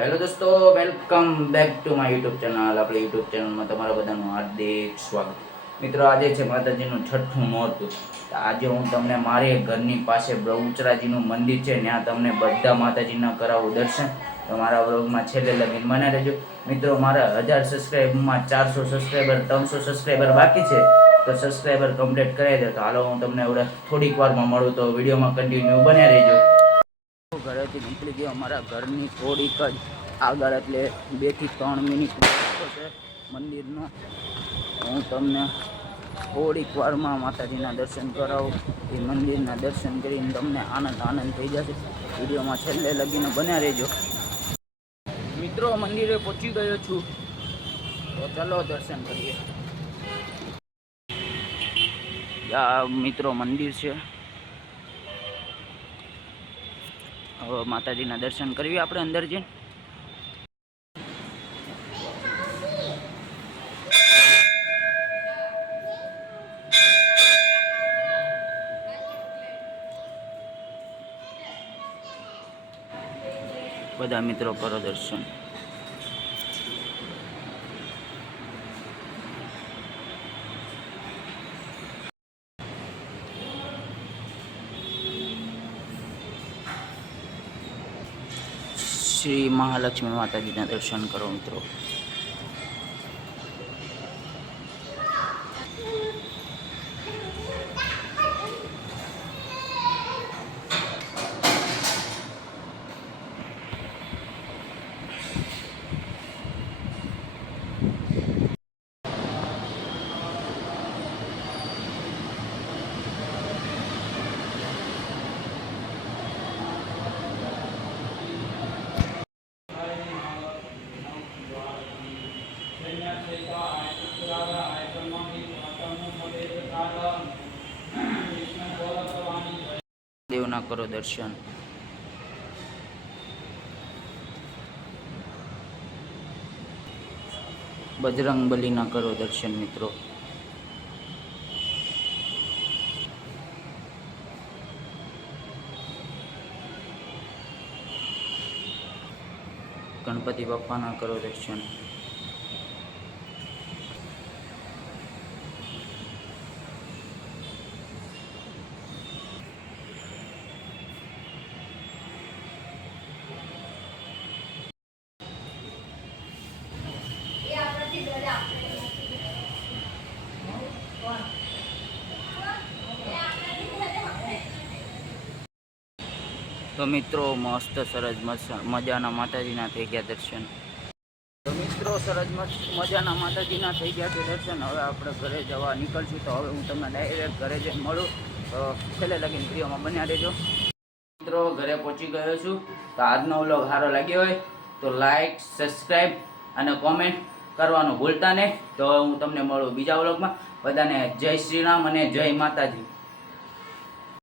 Hello દોસ્તો, welcome back to my YouTube channel. આપણે YouTube ચેનલમાં તમારા બધાનું હાર્દિક સ્વાગત. મિત્રો, આજે છે માતાજીનું છઠ્ઠું નોરતું. આજે હું તમને મારે ઘરની પાસે બહુચરાજીનું મંદિર છે, ત્યાં તમને બધા માતાજીના કરાવું દર્શન. તમારા વ્લોગમાં છેલ્લે લગીને બને રહેજો. મિત્રો, મારા 1000 સબસ્ક્રાઈબમાં 400 સબસ્ક્રાઈબર 300 સબસ્ક્રાઈબર બાકી છે, તો સબસ્ક્રાઈબર કમ્પ્લીટ કરાવી દે. તો હાલો, હું તમને હવે થોડીક વારમાં મળું, તો વિડીયોમાં કન્ટિન્યુ બને રહેજો. ઘરેથી નીકળી ગયો. અમારા ઘરની થોડીક જ આગળ, એટલે 2 થી 3 મિનિટ છે મંદિરનો. હું તમને થોડીક વારમાં માતાજીના દર્શન કરાવું. એ મંદિરના દર્શન કરીને તમને આનંદ થઈ જશે. વિડીયોમાં છેલ્લે લગીને બન્યા રહેજો. મિત્રો, મંદિરે પહોંચી ગયો છું, તો ચલો દર્શન કરીએ. આ મિત્રો મંદિર છે. હવે માતાજીના દર્શન કરીએ આપણે અંદર જઈને. બધા મિત્રો કરો દર્શન. શ્રી મહાલક્ષ્મી માતાજીના દર્શન કરો મિત્રો. દેવના કરો દર્શન. બજરંગ બલીના કરો દર્શન મિત્રો. ગણપતિ બાપ્પાના કરો દર્શન. તો મિત્રો, મસ્ત સરસ મજાના માતાજીના થઈ ગયા દર્શન. તો મિત્રો, સરસ મજાના માતાજીના થઈ ગયા છે દર્શન. હવે આપણે ઘરે જવા નીકળશું. તો હવે હું તમને ડાયરેક્ટ ઘરે જઈને મળું. તો છેલ્લે લગીને વિડીયોમાં બન્યા રહેજો. મિત્રો, ઘરે પહોંચી ગયો છું. તો આજનો વ્લોગ સારો લાગ્યો હોય તો લાઈક, સબસ્ક્રાઈબ અને કોમેન્ટ કરવાનું ભૂલતા નહીં. તો હું તમને મળું બીજા વ્લોગમાં. બધાને જય શ્રી રામ અને જય માતાજી.